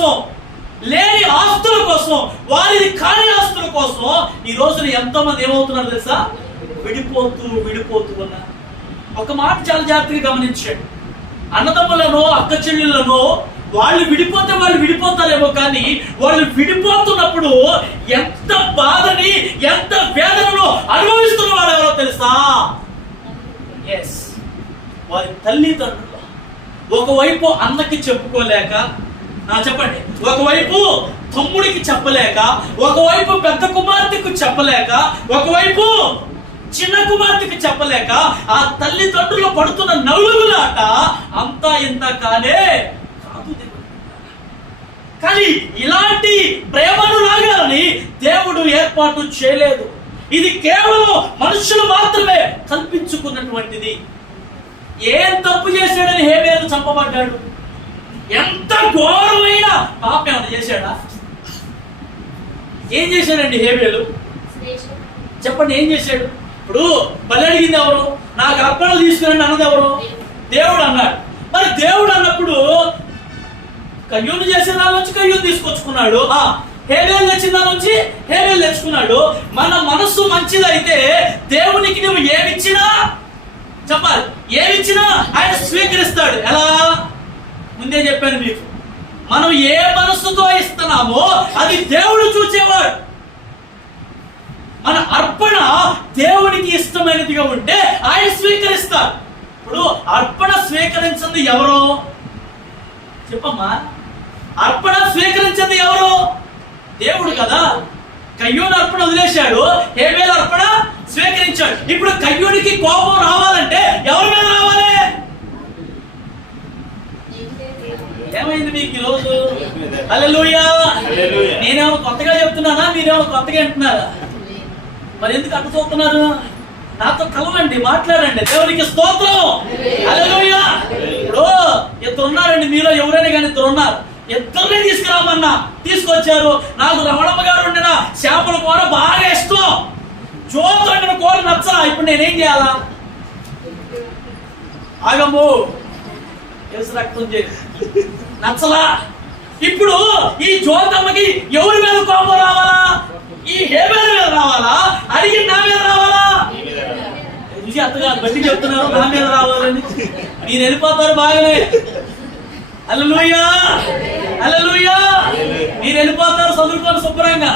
కోసం, లేని ఆస్తుల కోసం, వారిది కాని ఆస్తుల కోసం ఈ రోజున ఎంతో మంది ఏమవుతున్నారు తెలుసా? విడిపోతూ ఉన్నారు. ఒక మాట చాలా జాగ్రత్తగా గమనించండి. అన్నదమ్ములను, అక్క చెల్లెళ్ళను వాళ్ళు విడిపోతారేమో, కానీ వాళ్ళు విడిపోతున్నప్పుడు ఎంత బాధని, ఎంత వేదనను అనుభవిస్తున్న వాడు ఎవరో తెలుసా? ఎస్, వారి తల్లిదండ్రులు. ఒకవైపు అన్నకి చెప్పుకోలేక, చెప్పండి, ఒకవైపు తమ్ముడికి చెప్పలేక, ఒకవైపు పెద్ద కుమార్తెకు చెప్పలేక, ఒకవైపు చిన్న కుమార్తెకి చెప్పలేక ఆ తల్లిదండ్రులు పడుతున్న నలుగులాట అంతా ఇంత కానే కాదు. కానీ ఇలాంటి ప్రేమను లాగాలని దేవుడు ఏర్పాటు చేయలేదు. ఇది కేవలం మనుషులు మాత్రమే కల్పించుకున్నటువంటిది. ఏం తప్పు చేశాడని హేబేలు చంపబడ్డాడు? ఎంత ఘోరమైన పాపం ఏమైనా చేశాడా? ఏం చేశాడండి హేబేలు? చెప్పండి, ఏం చేశాడు? ఇప్పుడు బలి అడిగింది ఎవరు? నాకు అర్పణలు తీసుకురండి అన్నది ఎవరు? దేవుడు అన్నాడు. మరి దేవుడు అన్నప్పుడు కయ్యూను చేసిన దాని నుంచి కయ్యూను తీసుకొచ్చుకున్నాడు, హేబేలు తెచ్చిన దాని నుంచి హేబేలు తెచ్చుకున్నాడు. మన మనస్సు మంచిదైతే దేవునికి నువ్వు ఏమిచ్చినా, చెప్పాలి, ఏమిచ్చినా ఆయన స్వీకరిస్తాడు. ఎలా? ముందే చెప్పాను మీకు, మనం ఏ మనస్సుతో ఇస్తున్నామో అది దేవుడు చూచేవాడు. మన అర్పణ దేవునికి ఇష్టమైనదిగా ఉంటే ఆయన స్వీకరిస్తారు. ఇప్పుడు అర్పణ స్వీకరించింది ఎవరు? చెప్పమ్మా. అర్పణ స్వీకరించింది ఎవరు? దేవుడు కదా. కయ్యూను అర్పణ వదిలేశాడు, హేబేలు అర్పణ స్వీకరించాడు. ఇప్పుడు కయ్యూనికి కోపం రావాలంటే ఎవరి మీద రావాలి? ఏమైంది మీకు ఈరోజు? హల్లెలూయా. నేనేమో కొత్తగా చెప్తున్నానా, మీరేమో కొత్తగా వింటున్నారా? మరి ఎందుకు అట్లా చూస్తున్నారు? నాతో కలవండి, మాట్లాడండి. దేవునికి స్తోత్రం. హల్లెలూయా. ఇప్పుడు ఇద్దరు ఉన్నారండి మీలో, ఎవరైనా కానీ ఇద్దరు ఉన్నారు. ఇద్దరిని తీసుకురామన్నా తీసుకొచ్చారు. నాకు రమణమ్మ గారు వండిన చేపల కూర బాగా ఇష్టం, జ్యోతి వండిన కూర నచ్చలా. ఇప్పుడు నేనేం చేయాలా? ఆగమ్ము, తెలుసు రక్తం చేసి నచ్చలా. ఇప్పుడు ఈ జ్యోతమ్మకి ఎవరి మీద కోపం రావాలా? ఈ హేబేలు మీద రావాలా? అడిగి నా మీద రావాలా? అత్తగా బట్టి చెప్తున్నారు, నా మీద రావాలని. మీరు వెళ్ళిపోతారు బాగానే. హల్లెలూయా, హల్లెలూయా. మీరు వెళ్ళిపోతారు చదువుకొని శుభ్రంగా.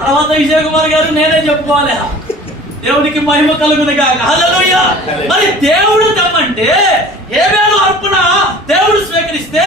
తర్వాత విజయ్ కుమార్ గారు నేనే చెప్పుకోవాలి. దేవునికి మహిమ కలుగును గాక. హల్లెలూయా. మరి దేవుడు తెమ్మంటే హేబేలు అర్పణ దేవుడు స్వీకరిస్తే